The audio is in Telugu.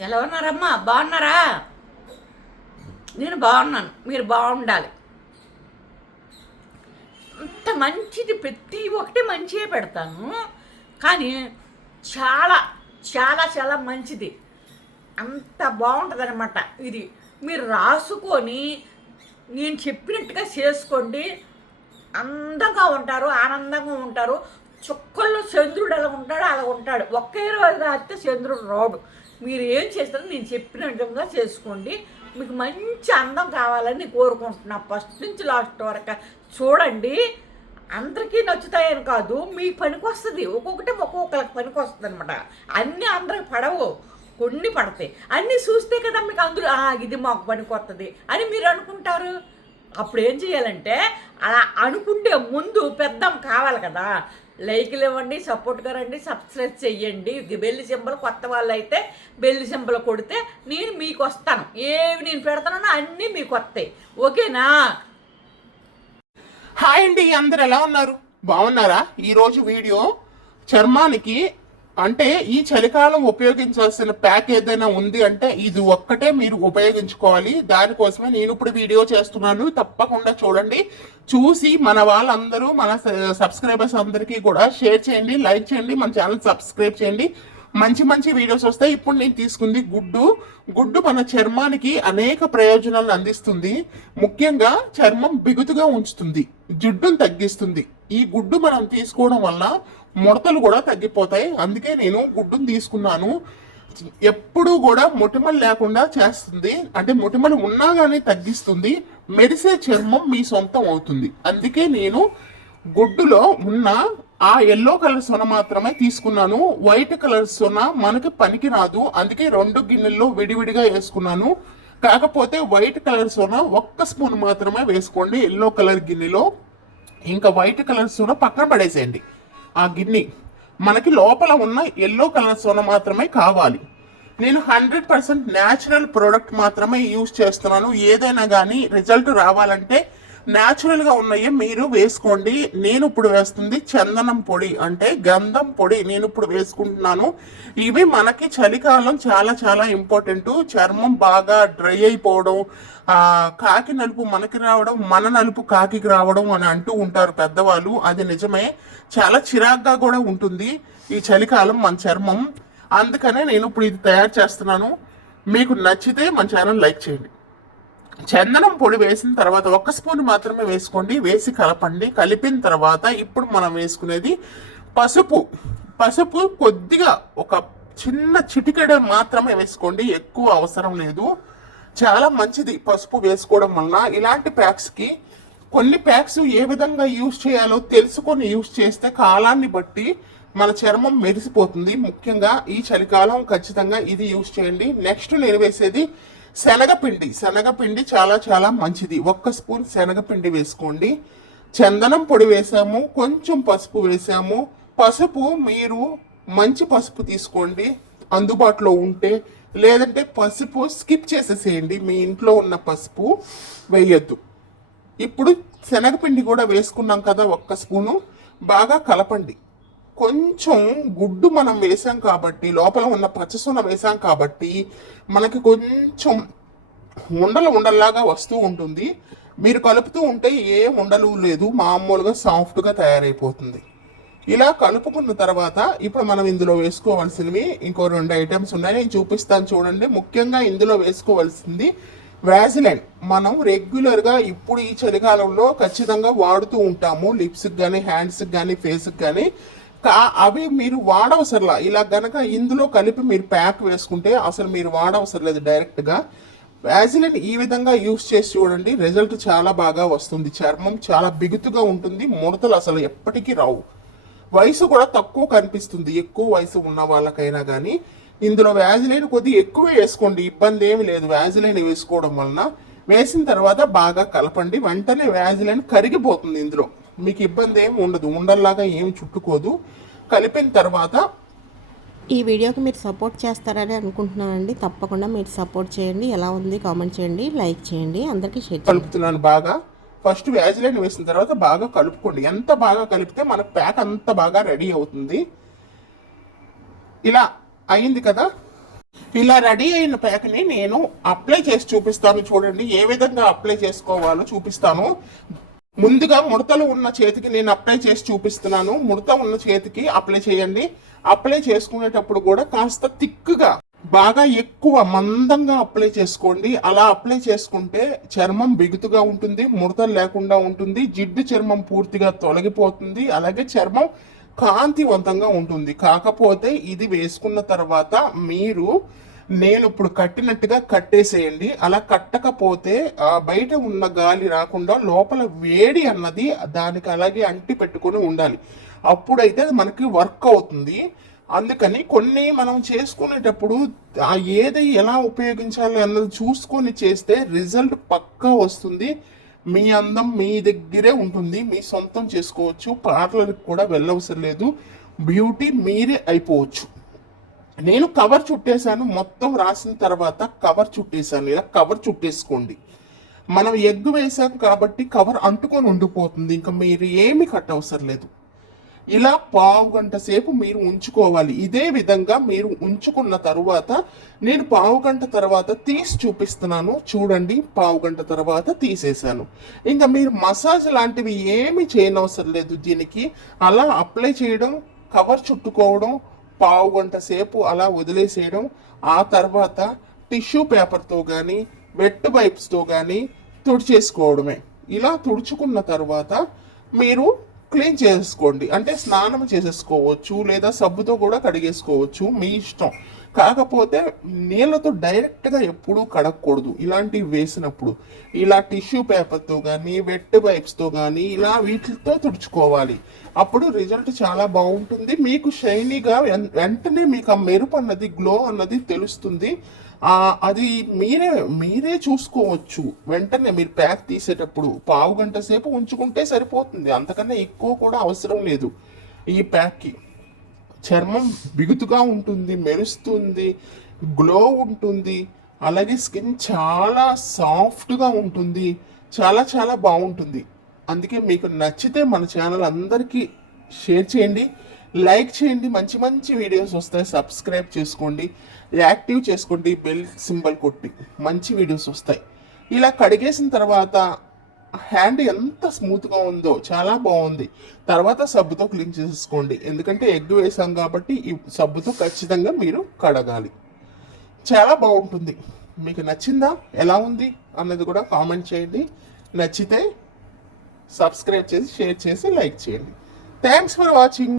ఎలా ఉన్నారమ్మా? బాగున్నారా? నేను బాగున్నాను. మీరు బాగుండాలి. అంత మంచిది ప్రతి ఒక్కటి మంచిగా పెడతాను. కానీ చాలా చాలా చాలా మంచిది. అంత బాగుంటుంది అనమాట ఇది మీరు రాసుకొని నేను చెప్పినట్టుగా చేసుకోండి. అందంగా ఉంటారు ఆనందంగా ఉంటారు. చుక్కల్లో చంద్రుడు ఎలా ఉంటాడో అలా ఉంటాడు. ఒకే రోజు రాస్తే చంద్రుడు రాడు. మీరు ఏం చేస్తారో నేను చెప్పిన విధంగా చేసుకోండి. మీకు మంచి అందం కావాలని కోరుకుంటున్నా ఫస్ట్ నుంచి లాస్ట్ వరకు చూడండి. అందరికీ నచ్చుతాయని కాదు మీకు పనికి వస్తుంది. ఒక్కొక్కటి ఒక్కొక్కరికి పనికి వస్తుంది అనమాట అన్నీ అందరికి పడవు. కొన్ని పడతాయి. అన్నీ చూస్తే కదా మీకు అందరూ "ఆ, ఇది మాకు పనికి వస్తుంది అని మీరు అనుకుంటారు. అప్పుడు ఏం చేయాలంటే అలా అనుకుంటే ముందు పెద్దం కావాలి కదా. లైక్లు ఇవ్వండి సపోర్ట్గా రండి సబ్స్క్రైబ్ చెయ్యండి. బెల్లి సింబల్ కొత్త వాళ్ళు అయితే బెల్లి సింబల్ కొడితే నేను మీకు వస్తాను. ఏవి నేను పెడతానో అన్నీ మీకు వస్తాయి. ఓకేనా? హాయ్ అండి అందరు ఎలా ఉన్నారు? బాగున్నారా? ఈరోజు వీడియో చర్మానికి అంటే ఈ చలికాలం ఉపయోగించాల్సిన ప్యాక్ ఏదైనా ఉంది అంటే ఇది ఒక్కటే మీరు ఉపయోగించుకోవాలి. దానికోసమే నేను ఇప్పుడు వీడియో చేస్తున్నాను. తప్పకుండా చూడండి. చూసి మన వాళ్ళందరూ మన సబ్స్క్రైబర్స్ అందరికీ కూడా షేర్ చేయండి లైక్ చేయండి మన ఛానల్ సబ్స్క్రైబ్ చేయండి. మంచి మంచి వీడియోస్ వస్తాయి. ఇప్పుడు నేను తీసుకుంది గుడ్డు. గుడ్డు మన చర్మానికి అనేక ప్రయోజనాలను అందిస్తుంది. ముఖ్యంగా చర్మం బిగుతుగా ఉంచుతుంది. జిడ్డును తగ్గిస్తుంది. ఈ గుడ్డు మనం తీసుకోవడం వల్ల ముడతలు కూడా తగ్గిపోతాయి. అందుకే నేను గుడ్డును తీసుకున్నాను. ఎప్పుడూ కూడా మొటిమలు లేకుండా చేస్తుంది. అంటే మొటిమలు ఉన్నా కానీ తగ్గిస్తుంది. మెరిసే చర్మం మీ సొంతం అవుతుంది. అందుకే నేను గుడ్డులో ఉన్న ఆ ఎల్లో కలర్ సొన మాత్రమే తీసుకున్నాను. వైట్ కలర్ సొన మనకి పనికి రాదు అందుకే రెండు గిన్నెల్లో విడివిడిగా వేసుకున్నాను. కాకపోతే వైట్ కలర్ సొన ఒక్క స్పూన్ మాత్రమే వేసుకోండి. ఎల్లో కలర్ గిన్నెలో. ఇంకా వైట్ కలర్ సోన పక్కన పడేసేయండి. ఆ గిన్నె మనకి లోపల ఉన్న ఎల్లో కలర్ సోన మాత్రమే కావాలి. నేను హండ్రెడ్ పర్సెంట్ న్యాచురల్ ప్రోడక్ట్ మాత్రమే యూజ్ చేస్తున్నాను. ఏదైనా కానీ రిజల్ట్ రావాలంటే న్యాచురల్గా ఉన్నాయే మీరు వేసుకోండి. నేను ఇప్పుడు వేస్తుంది చందనం పొడి అంటే గంధం పొడి నేను ఇప్పుడు వేసుకుంటున్నాను. ఇవి మనకి చలికాలం చాలా చాలా ఇంపార్టెంట్. చర్మం బాగా డ్రై అయిపోవడం ఆ కాకి నలుపు మనకి రావడం మన నలుపు కాకికి రావడం అని అంటూ ఉంటారు పెద్దవాళ్ళు. అది నిజమే. చాలా చిరాగ్గా కూడా ఉంటుంది ఈ చలికాలం మన చర్మం. అందుకనే నేను ఇప్పుడు ఇది తయారు చేస్తున్నాను. మీకు నచ్చితే మన ఛానల్ లైక్ చేయండి. చందనం పొడి వేసిన తర్వాత ఒక్క స్పూన్ మాత్రమే వేసుకోండి. వేసి కలపండి. కలిపిన తర్వాత ఇప్పుడు మనం వేసుకునేది పసుపు. పసుపు కొద్దిగా ఒక చిన్న చిటికెడ మాత్రమే వేసుకోండి. ఎక్కువ అవసరం లేదు. చాలా మంచిది పసుపు వేసుకోవడం వలన. ఇలాంటి ప్యాక్స్కి కొన్ని ప్యాక్స్ ఏ విధంగా యూజ్ చేయాలో తెలుసుకొని యూజ్ చేస్తే కాలాన్ని బట్టి మన చర్మం మెరిసిపోతుంది. ముఖ్యంగా ఈ చలికాలం ఖచ్చితంగా ఇది యూజ్ చేయండి. నెక్స్ట్ నేను వేసేది శనగపిండి. శనగపిండి చాలా చాలా మంచిది. ఒక్క స్పూన్ శనగపిండి వేసుకోండి. చందనం పొడి వేసాము. కొంచెం పసుపు వేసాము. పసుపు మీరు మంచి పసుపు తీసుకోండి. అందుబాటులో ఉంటే లేదంటే పసుపు స్కిప్ చేసేసేయండి. మీ ఇంట్లో ఉన్న పసుపు వేయొద్దు. ఇప్పుడు శనగపిండి కూడా వేసుకున్నాం కదా ఒక్క స్పూను. బాగా కలపండి. కొంచెం గుడ్డు మనం వేసాం కాబట్టి లోపల ఉన్న పచ్చసొన వేసాం కాబట్టి మనకి కొంచెం ఉండలు ఉండల్లాగా వస్తూ ఉంటుంది. మీరు కలుపుతూ ఉంటే ఏ ఉండలు లేదు మామూలుగా సాఫ్ట్గా తయారైపోతుంది. ఇలా కలుపుకున్న తర్వాత ఇప్పుడు మనం ఇందులో వేసుకోవాల్సినవి ఇంకో రెండు ఐటమ్స్ ఉన్నాయి. నేను చూపిస్తాను చూడండి. ముఖ్యంగా ఇందులో వేసుకోవాల్సింది వ్యాజిలైన్ మనం రెగ్యులర్గా ఇప్పుడు ఈ చలికాలంలో ఖచ్చితంగా వాడుతూ ఉంటాము. లిప్స్కి కానీ హ్యాండ్స్కి కానీ ఫేస్కి కానీ అవి మీరు వాడవసరలా. ఇలా గనక ఇందులో కలిపి మీరు ప్యాక్ వేసుకుంటే అసలు మీరు వాడవసరం లేదు డైరెక్ట్గా. వ్యాజిలిన్ ఈ విధంగా యూస్ చేసి చూడండి రిజల్ట్ చాలా బాగా వస్తుంది. చర్మం చాలా బిగుతుగా ఉంటుంది ముడతలు అసలు ఎప్పటికీ రావు. వయసు కూడా తక్కువ కనిపిస్తుంది ఎక్కువ వయసు ఉన్న వాళ్ళకైనా కానీ ఇందులో వ్యాజిలైన్ కొద్దిగా ఎక్కువ వేసుకోండి ఇబ్బంది ఏమి లేదు. వ్యాజిలైన్ వేసుకోవడం వలన వేసిన తర్వాత బాగా కలపండి వెంటనే వ్యాజిలైన్ కరిగిపోతుంది ఇందులో. మీకు ఇబ్బంది ఏమి ఉండదు. ఉండల్లాగా ఏమి చుట్టుకోదు. కలిపిన తర్వాత ఈ వీడియోకి మీరు సపోర్ట్ చేస్తారని అనుకుంటున్నానండి. తప్పకుండా మీరు సపోర్ట్ చేయండి. ఎలా ఉంది కామెంట్ చేయండి లైక్ చేయండి. అందరికీ షేర్ కలుపుతున్నాను బాగా. ఫస్ట్ వ్యాజిలైన్ వేసిన తర్వాత బాగా కలుపుకోండి. ఎంత బాగా కలిపితే మన ప్యాక్ అంత బాగా రెడీ అవుతుంది. ఇలా అయింది కదా? ఇలా రెడీ అయిన ప్యాక్ని నేను అప్లై చేసి చూపిస్తాను. చూడండి ఏ విధంగా అప్లై చేసుకోవాలో చూపిస్తాను. ముందుగా ముడతలు ఉన్న చేతికి నేను అప్లై చేసి చూపిస్తున్నాను. ముడత ఉన్న చేతికి అప్లై చేయండి. అప్లై చేసుకునేటప్పుడు కూడా కాస్త తిక్కుగా బాగా ఎక్కువ మందంగా అప్లై చేసుకోండి. అలా అప్లై చేసుకుంటే చర్మం బిగుతుగా ఉంటుంది ముడతలు లేకుండా ఉంటుంది జిడ్డు చర్మం పూర్తిగా తొలగిపోతుంది అలాగే చర్మం కాంతివంతంగా ఉంటుంది. కాకపోతే ఇది వేసుకున్న తర్వాత మీరు నేను ఇప్పుడు కట్టినట్టుగా కట్టేసేయండి. అలా కట్టకపోతే ఆ బయట ఉన్న గాలి రాకుండా లోపల వేడి అన్నది దానికి అలాగే అంటి పెట్టుకొని ఉండాలి. అప్పుడైతే అది మనకి వర్క్ అవుతుంది. అందుకని కొన్ని మనం చేసుకునేటప్పుడు ఆ ఏది ఎలా ఉపయోగించాలి అన్నది చూసుకొని చేస్తే రిజల్ట్ పక్కా వస్తుంది. మీ అందం మీ దగ్గరే ఉంటుంది. మీ సొంతం చేసుకోవచ్చు. పార్లర్కి కూడా వెళ్ళవసరం లేదు. బ్యూటీ మీరే అయిపోవచ్చు. నేను కవర్ చుట్టేశాను మొత్తం రాసిన తర్వాత కవర్ చుట్టేశాను. ఇలా కవర్ చుట్టేసుకోండి. మనం ఎగ్ వేసాం కాబట్టి కవర్ అంటుకొని ఉండిపోతుంది. ఇంకా మీరు ఏమి కట్ అవసరం లేదు. ఇలా పావు గంట సేపు మీరు ఉంచుకోవాలి. ఇదే విధంగా మీరు ఉంచుకున్న తర్వాత నేను పావు గంట తర్వాత తీసి చూపిస్తున్నాను. చూడండి పావు గంట తర్వాత తీసేశాను. ఇంకా మీరు మసాజ్ లాంటివి ఏమి చేయనవసరం లేదు. దీనికి అలా అప్లై చేయడం కవర్ చుట్టుకోవడం పావు గంట సేపు అలా వదిలేసేయడం ఆ తర్వాత టిష్యూ పేపర్తో కానీ వెట్ పైప్స్తో కానీ తుడిచేసుకోవడమే. ఇలా తుడుచుకున్న తర్వాత మీరు క్లీన్ చేసుకోండి. అంటే స్నానం చేసేసుకోవచ్చు లేదా సబ్బుతో కూడా కడిగేసుకోవచ్చు మీ ఇష్టం. కాకపోతే నీళ్ళతో డైరెక్ట్గా ఎప్పుడూ కడగకూడదు ఇలాంటివి వేసినప్పుడు ఇలా టిష్యూ పేపర్తో కానీ వెట్ పైప్స్తో కానీ ఇలా వీటితో తుడుచుకోవాలి. అప్పుడు రిజల్ట్ చాలా బాగుంటుంది. మీకు షైనీగా వెంటనే మీకు ఆ మెరుపు అన్నది గ్లో అన్నది తెలుస్తుంది. అది మీరే మీరే చూసుకోవచ్చు. వెంటనే మీరు ప్యాక్ తీసేటప్పుడు పావు గంట సేపు ఉంచుకుంటే సరిపోతుంది. అంతకన్నా ఎక్కువ కూడా అవసరం లేదు ఈ ప్యాక్కి. చర్మం బిగుతుగా ఉంటుంది మెరుస్తుంది గ్లో ఉంటుంది. అలాగే స్కిన్ చాలా సాఫ్ట్గా ఉంటుంది చాలా చాలా బాగుంటుంది. అందుకే మీకు నచ్చితే మన ఛానల్ అందరికీ షేర్ చేయండి. లైక్ చేయండి మంచి మంచి వీడియోస్ వస్తాయి. సబ్స్క్రైబ్ చేసుకోండి. యాక్టివ్ చేసుకోండి. బెల్ సింబల్ కొట్టి మంచి వీడియోస్ వస్తాయి. ఇలా కడిగేసిన తర్వాత హ్యాండ్ ఎంత స్మూత్గా ఉందో చాలా బాగుంది. తర్వాత సబ్బుతో క్లీన్ చేసేసుకోండి ఎందుకంటే ఎగ్ వేసాం కాబట్టి ఈ సబ్బుతో ఖచ్చితంగా మీరు కడగాలి. చాలా బాగుంటుంది. మీకు నచ్చిందా? ఎలా ఉంది? అన్నది కూడా కామెంట్ చేయండి. నచ్చితే సబ్స్క్రైబ్ చేసి షేర్ చేసి లైక్ చేయండి. Thanks for watching